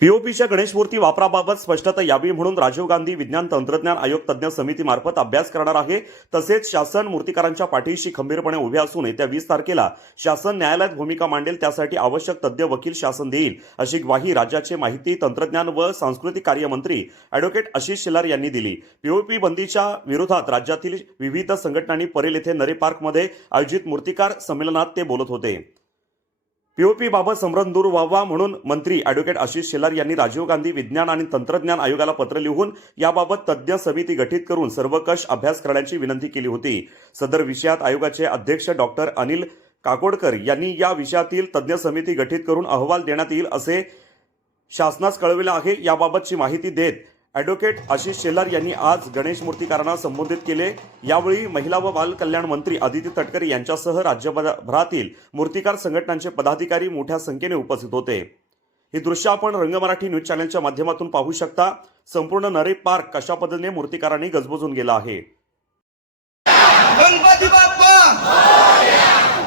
पीओपीच्या गणेश मूर्ती वापराबाबत स्पष्टता यावी म्हणून राजीव गांधी विज्ञान तंत्रज्ञान आयोग तज्ज्ञ समितीमार्फत अभ्यास करणार आहे. तसेच शासन मूर्तीकारांच्या पाठीशी खंबीरपणे उभे असून येत्या वीस तारखेला शासन न्यायालयात भूमिका मांडेल त्यासाठी आवश्यक तज्ज्ञ वकील शासन देईल अशी ग्वाही राज्याचे माहिती तंत्रज्ञान व सांस्कृतिक कार्यमंत्री अॅडव्होकेट आशिष शेलार यांनी दिली. पीओपी बंदीच्या विरोधात राज्यातील विविध संघटनांनी परेल येथे नरे पार्कमध्ये आयोजित मूर्तिकार संमेलनात ते बोलत होते. पीओपी बाबत संभ्रम दूर व्हावा म्हणून मंत्री ॲडव्होकेट आशिष शेलार यांनी राजीव गांधी विज्ञान आणि तंत्रज्ञान आयोगाला पत्र लिहून याबाबत तज्ज्ञ समिती गठीत करून सर्वकष अभ्यास करण्याची विनंती केली होती. सदर विषयात आयोगाचे अध्यक्ष डॉक्टर अनिल काकोडकर यांनी या विषयातील तज्ज्ञ समिती गठीत करून अहवाल देण्यात येईल असे शासनास कळविले आहे. याबाबतची माहिती देत ॲडव्होकेट आशिष शेलार यांनी आज गणेश मूर्तिकारांना संबोधित केले. यावेळी महिला व बाल कल्याण मंत्री आदिती तटकरे यांच्यासह राज्यभरातील मूर्तिकार संघटनांचे पदाधिकारी मोठ्या संख्येने उपस्थित होते. ही दृश्य आपण रंग मराठी न्यूज चॅनलच्या माध्यमातून पाहू शकता. संपूर्ण नरे पार्क कशा पद्धतीने मूर्तिकारांनी गजबजून गेला आहे? गणपती बाप्पा!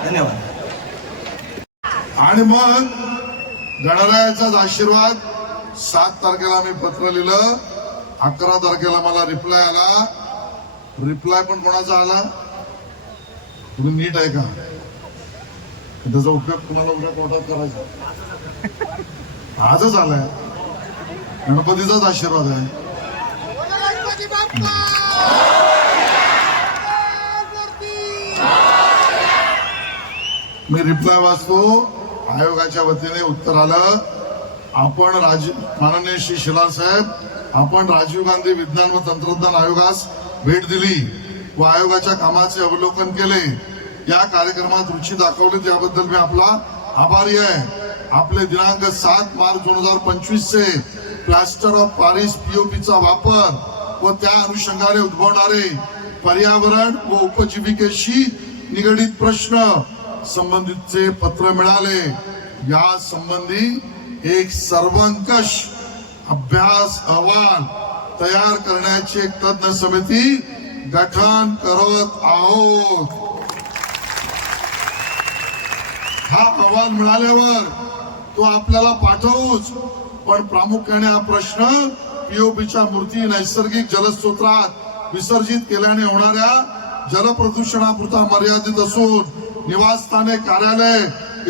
धन्यवाद. आणि मग गणरायाचाच आशीर्वाद सात तारखेला मी पत्र लिहिलं. अकरा तारखेला मला रिप्लाय आला. रिप्लाय पण कोणाचा आला? तुम्ही नीट आहे का त्याचा उपयोग कुणाला उद्या कोर्टात करायचा? आजच आलाय. गणपतीचाच आशीर्वाद आहे. मी रिप्लाय वाचतो. आयोगाच्या वतीने उत्तर आलं. आपण राज माननीय श्री शिलार साहेब आपण राजीव गांधी विज्ञान व तंत्रज्ञान आयोगास भेट दिली व आयोगाच्या कामाचे अवलोकन केले. या कार्यक्रमात रुची दाखवली. त्याबद्दल मी आपला आभारी आहे. आपले दिनांक सात मार्च दोन हजार पंचवीस चे प्लास्टर ऑफ पॅरिस पीओपीचा वापर व त्या अनुषंगाने उद्भवणारे पर्यावरण व उपजीविकेशी निगडीत प्रश्न संबंधितचे पत्र मिळाले. या संबंधी एक सर्वंकष अभ्यास अहवाल तयार करण्याची एक तज्ञ समिती गठन करत आहोत. हा अहवाल मिळाल्यावर तो आपल्याला पाठवूच. पण प्रामुख्याने हा प्रश्न पीओपीच्या मूर्ती नैसर्गिक जलस्रोत्रात विसर्जित केल्याने होणाऱ्या जलप्रदूषणापुरता मर्यादित असून निवासस्थाने कार्यालय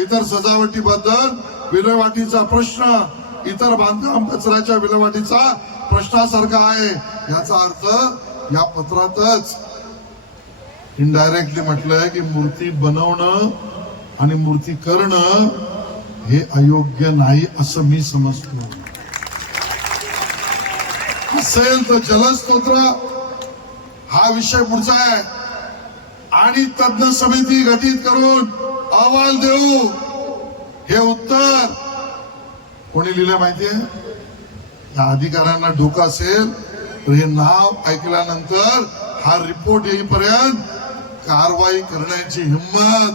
इतर सजावटीबद्दल विल्हेवाटीचा प्रश्न इतर बांधकाम कचऱ्याच्या विल्हेवाटीचा प्रश्नासारखा आहे. याचा अर्थ या पत्रातच इनडायरेक्टली म्हटलंय की मूर्ती बनवणं आणि मूर्ती करणं हे अयोग्य नाही असं मी समजतो. असेल तर जलस्तोत्र हा विषय पुढचा आहे. आणि तज्ञ समिती गठीत करून अहवाल देऊ. हे उत्तर कोणी लिहिलं माहितीये? या अधिकाऱ्यांना धोका असेल तर हे नाव ऐकल्यानंतर हा रिपोर्ट येईपर्यंत कारवाई करण्याची हिंमत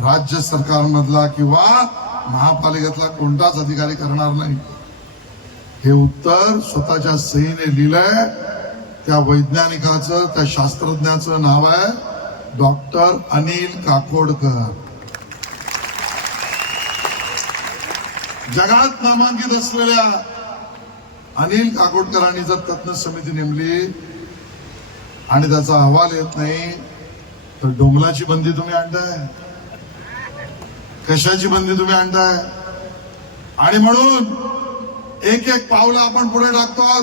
राज्य सरकारमधला किंवा महापालिकेतला कोणताच अधिकारी करणार नाही. हे उत्तर स्वतःच्या सहीने लिहिलंय. त्या वैज्ञानिकाचं त्या शास्त्रज्ञाचं नाव आहे डॉक्टर अनिल काकोडकर. जगात नामांकित असलेल्या अनिल काकोडकरांनी जर तज्ञ समिती नेमली आणि त्याचा अहवाल येत नाही तर डोंगलाची बंदी तुम्ही आणताय. कशाची बंदी तुम्ही आणताय? आणि म्हणून एक एक पावलं आपण पुढे टाकतो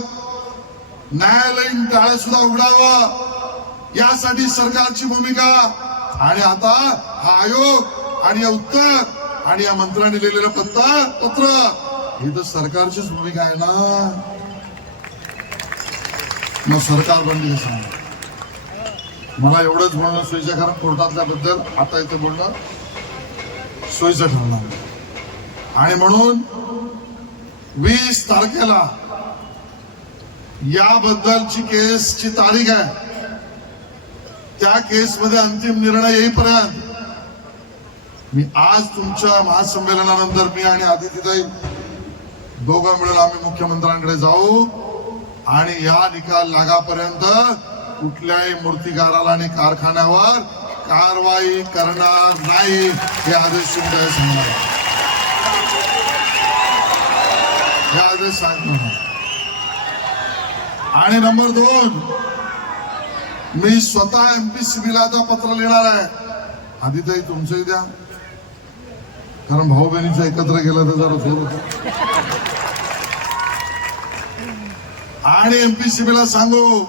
न्यायालयीन टाळं सुद्धा उघडावं. यासाठी सरकारची भूमिका. आणि आता हा आयोग आणि उत्तर आणि या मंत्र्यांनी लिहिलेलं पत्ता पत्र ही तर सरकारचीच भूमिका आहे ना. मग सरकार बनले मला एवढंच बोलणं सोयीचं कारण कोर्टातल्या बद्दल आता इथे बोलणं सोयीचं ठरणार. आणि म्हणून वीस तारखेला याबद्दलची केसची तारीख आहे. त्या केसमध्ये अंतिम निर्णय येईपर्यंत मी आज तुमच्या महासंमेलनानंतर मी आणि आदितीताई दोघं मिळून आम्ही मुख्यमंत्र्यांकडे जाऊ आणि या निकाल लागापर्यंत कुठल्याही मूर्तीकाराला आणि कारखान्यावर कारवाई करणार नाही हे आदेश तुमच्या सांगणार हे आदेश सांगतो आणि नंबर दोन मी स्वतः एमपीसीबीला आता पत्र लिहिणार आहे. आधी तरी तुमचंही द्या. कारण भाऊ बहिणीचा एकत्र गेलं तर जरा जोर आणि एमपीसीबीला सांगू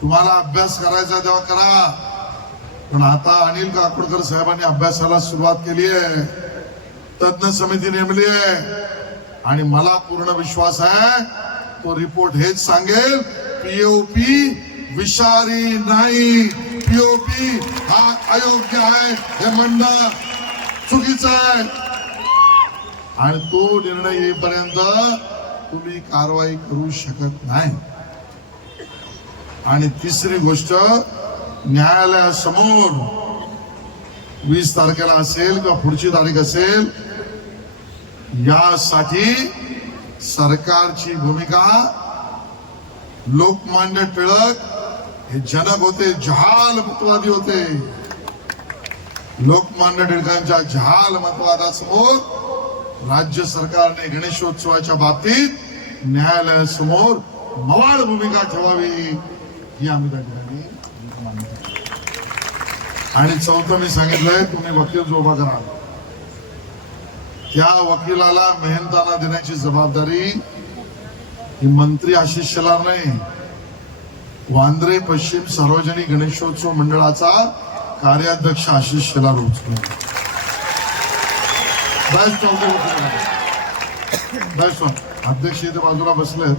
तुम्हाला अभ्यास करायचा तेव्हा करा. पण आता अनिल काकोडकर साहेबांनी अभ्यासाला सुरुवात केली आहे. तज्ञ समिती नेमली आहे. आणि मला पूर्ण विश्वास आहे तो रिपोर्ट हेच सांगेल पीओपी विषारी नाही. पीओपी हा अयोग्य आहे हे म्हणणं चुकीचा आहे. आणि तो निर्णय येईपर्यंत तुम्ही कारवाई करू शकत नाही. आणि तिसरी गोष्ट न्यायालयासमोर वीस तारखेला असेल किंवा पुढची तारीख असेल यासाठी सरकारची भूमिका लोकमान्य टिळक हे जनक होते जहाल मतवादी होते. लोकमान्य टिळकांच्या जहाल मतवादासमोर राज्य सरकारने गणेशोत्सवाच्या बाबतीत न्यायालयासमोर मवाळ भूमिका ठेवावी ही आम्ही त्या ठिकाणी आणि चौथं मी सांगितलंय तुम्ही वकील जो उभा करा. त्या वकिलाला मेहनताना देण्याची जबाबदारी ही मंत्री आशिष शेलार नाही. वांद्रे पश्चिम सार्वजनिक गणेशोत्सव मंडळाचा कार्याध्यक्ष आशिष शेलार उचलून अध्यक्ष इथे बाजूला बसले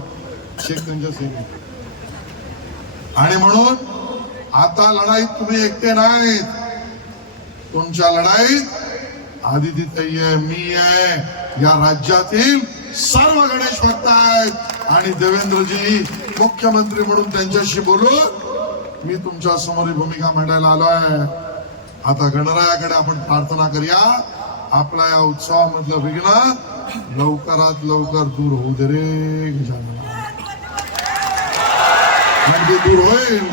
शेख त्यांच्या सेवेत आणि म्हणून आता लढाईत तुम्ही एकटे नाहीत. तुमच्या लढाईत आदिती ताई आहे मी आहे. या राज्यातील सर्व गणेश भक्त आहेत. आणि देवेंद्रजी मुख्यमंत्री म्हणून त्यांच्याशी बोलून मी तुमच्यासमोर भूमिका मांडायला आलो आहे. आता गणरायाकडे आपण प्रार्थना करूया. आपल्या या उत्सवामधलं विघ्न लवकरात लवकर दूर होऊ दे रे म्हणजे दूर होईल.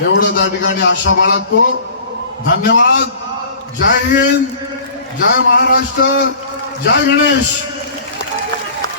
एवढं त्या ठिकाणी आशा बाळगतो. धन्यवाद. जय हिंद. जय महाराष्ट्र. जय गणेश.